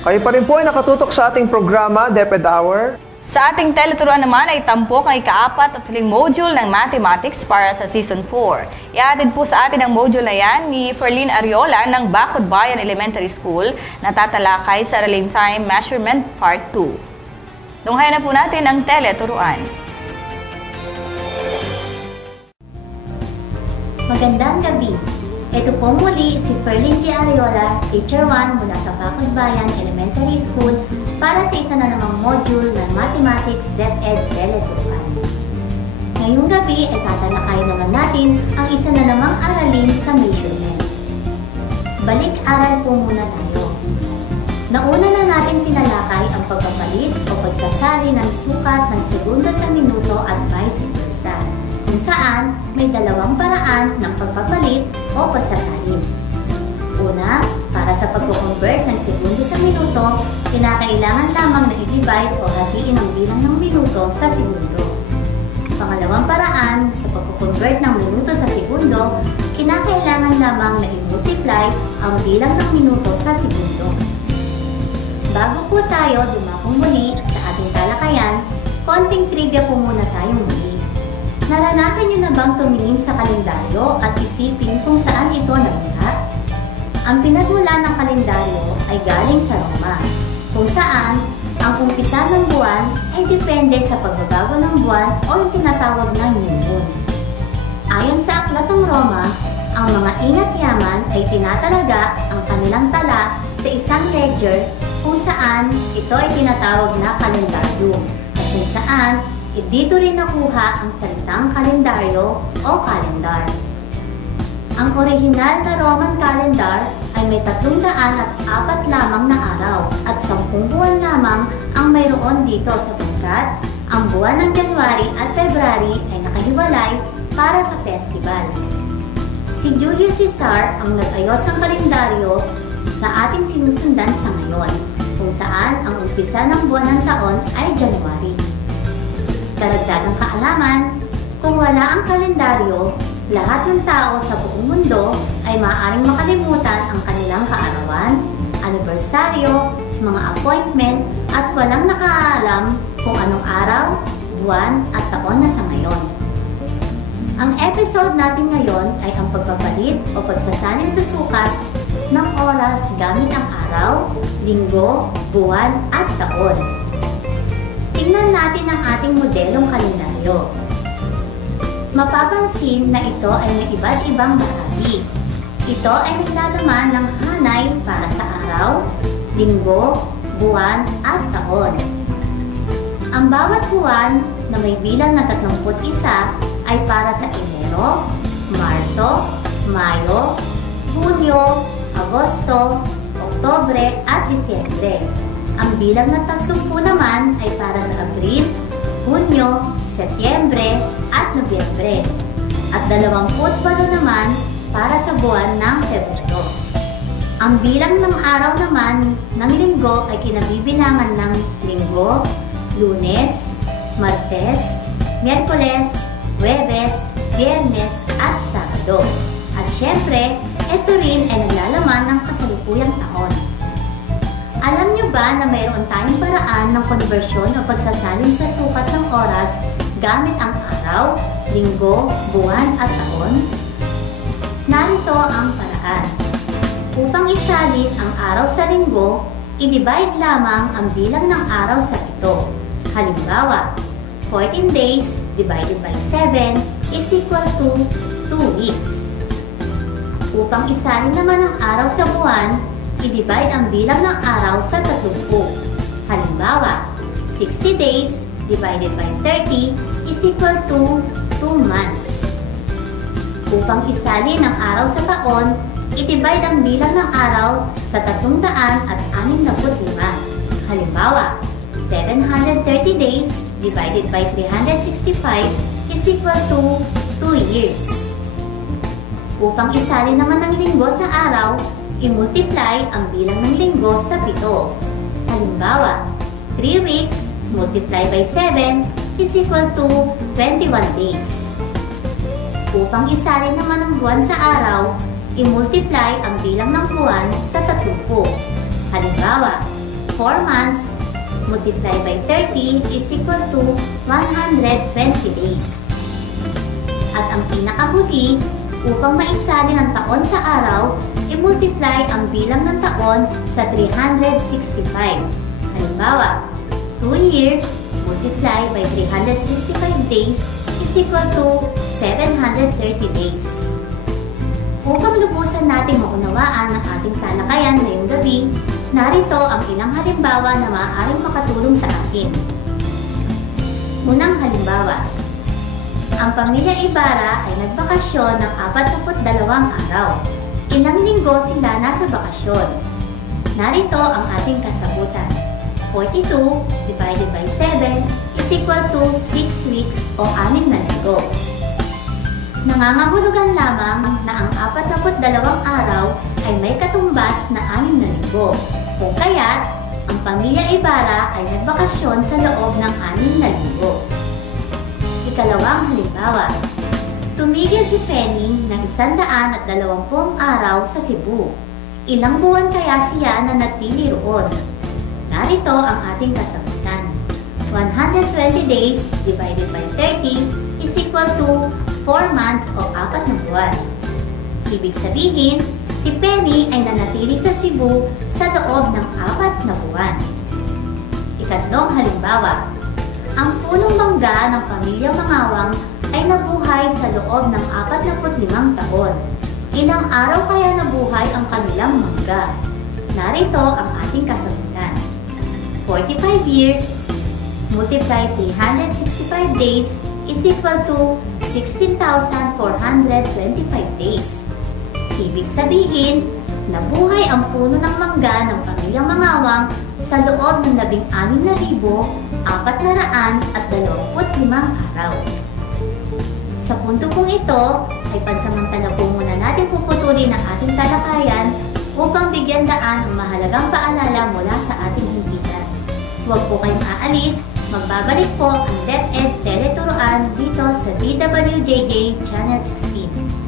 Kayo pa rin po ay nakatutok sa ating programa, DepEd Hour. Sa ating teleturuan naman ay tampok ang ika-4 at huling module ng Mathematics para sa Season 4. Iatid po sa atin ang module na yan ni Ferlyn Ariola ng Bacod Bayan Elementary School na tatalakay sa Relative Time Measurement Part 2. Tunghayan na po natin ang teleturuan. Magandang gabi! Ito po muli si Ferlyn Ariola, Teacher 1 mula sa Bacod Bayan Elementary School para sa isa na namang module ng Mathematics DepEd Teleturuan. Ngayong gabi ay tatalakay naman natin ang isa na namang aralin sa measurement. Balik-aral po muna tayo. Nauna na natin tinalakay ang pagpapalit o pagsasali ng sukat ng segundo sa minuto at vice versa, kung saan may dalawang paraan ng pagpapalit o pagsasalin. Una, para sa pagko-convert ng segundo sa minuto, kinakailangan lamang na i-divide o hatiin ang bilang ng minuto sa segundo. Pangalawang paraan, sa pagko-convert ng minuto sa segundo, kinakailangan lamang na i-multiply ang bilang ng minuto sa segundo. Bago po tayo dumako muli sa ating talakayan, konting trivia po muna tayo muli. Naranasan niyo na bang tumingin sa kalendaryo at isipin kung saan ito nagmula? Ang pinagmulan ng kalendaryo ay galing sa Roma, kung saan ang umpisa ng buwan ay depende sa pagbabago ng buwan o yung tinatawag na new moon. Ayon sa aklat ng Roma, ang mga ingat yaman ay tinatalaga ang kanilang tala sa isang ledger kung saan ito ay tinatawag na kalendaryo at kung saan dito rin nakuha ang salitang kalendaryo o kalendar. Ang orihinal na Roman calendar ay may 304 lamang na araw at 10 buwan lamang ang mayroon dito sapagkat ang buwan ng January at February ay nakahiwalay para sa festival. Si Julius Caesar ang nag-ayos ng kalendaryo na ating sinusundan sa ngayon, kung saan ang umpisa ng buwan ng taon ay January. Karagdagang kaalaman, kung wala ang kalendaryo, lahat ng tao sa buong mundo ay maaaring makalimutan ang kanilang kaarawan, anibersaryo, mga appointment at walang nakaalam kung anong araw, buwan at taon na sa ngayon. Ang episode natin ngayon ay ang pagpapalit o pagsasalin sa sukat ng oras gamit ang araw, linggo, buwan at taon. Tingnan natin ang ating modelong kalendaryo. Mapapansin na ito ay may iba't ibang bahagi. Ito ay naglalaman ng hanay para sa araw, linggo, buwan at taon. Ang bawat buwan na may bilang na 31 ay para sa Enero, Marso, Mayo, Hunyo, Agosto, Oktubre at Disyembre. Ang bilang na 30 naman ay para sa Abril, Hunyo, Setyembre at Nobyembre. At 28 naman para sa buwan ng Pebrero. Ang bilang ng araw naman ng linggo ay kinabibilangan ng Linggo, Lunes, Martes, Miyerkules, Huwebes, Biyernes at Sabado. At syempre, ito rin ay naglalaman ng kasalukuyang taon. Alam niyo ba na mayroon tayong paraan ng konversyon o pagsasalin sa sukat ng oras gamit ang araw, linggo, buwan at taon? Narito ang paraan. Upang isalin ang araw sa linggo, i-divide lamang ang bilang ng araw sa ito. Halimbawa, 14 days divided by 7 is equal to 2 weeks. Upang isalin naman ang araw sa buwan, i-divide ang bilang ng araw sa 30. Halimbawa, 60 days divided by 30 is equal to 2 months. Upang isalin ang araw sa taon, i-divide ang bilang ng araw sa 365. Halimbawa, 730 days divided by 365 is equal to 2 years. Upang isalin naman ang linggo sa araw, i-multiply ang bilang ng linggo sa 7. Halimbawa, 3 weeks multiplied by 7 is equal to 21 days. Upang isalin naman ang buwan sa araw, i-multiply ang bilang ng buwan sa 30. Halimbawa, 4 months multiplied by 30 is equal to 120 days. At ang pinakahuli, upang maisalin ang taon sa araw, i-multiply ang bilang ng taon sa 365. Halimbawa, 2 years multiplied by 365 days is equal to 730 days. Upang lubusan natin maunawaan ang ating talakayan ngayong gabi, narito ang ilang halimbawa na maaaring makatulong sa atin. Unang halimbawa, ang pamilya Ibarra ay nagbakasyon ng 42 araw. Ilang linggo sila nasa bakasyon. Narito ang ating kasagutan. 42 divided by 7 is equal to 6 weeks o 6 na linggo. Nangangahulugan lamang na ang 42 araw ay may katumbas na 6 na linggo. Kung kaya't, ang pamilya Ibarra ay nagbakasyon sa loob ng 6 na linggo. Ikalawang halimbawa, tumigil si Penny ng 120 araw sa Cebu. Ilang buwan kaya siya na natili roon? Narito ang ating kasagutan. 120 days divided by 30 is equal to 4 months o 4 na buwan. Ibig sabihin, si Penny ay nanatili sa Cebu sa loob ng 4 na buwan. Ikatlong halimbawa, ang punong mangga ng pamilya Mangawang ay nabuhay sa loob ng 45 taon. Ilang araw kaya nabuhay ang kanilang mangga? Narito ang ating kasagutan. 45 years multiplied 365 days is equal to 16,425 days. Ibig sabihin, nabuhay ang puno ng mangga ng pamilyang Mangawang sa loob ng 16,425 araw. Sa punto pong ito, ay pansamantala po muna natin puputulin ang ating talakayan upang bigyan daan ang mahalagang paalala mula sa ating himpilan. Huwag po kayong aalis, magbabalik po ang DepEd Teleturuan dito sa DWJJ Channel 16.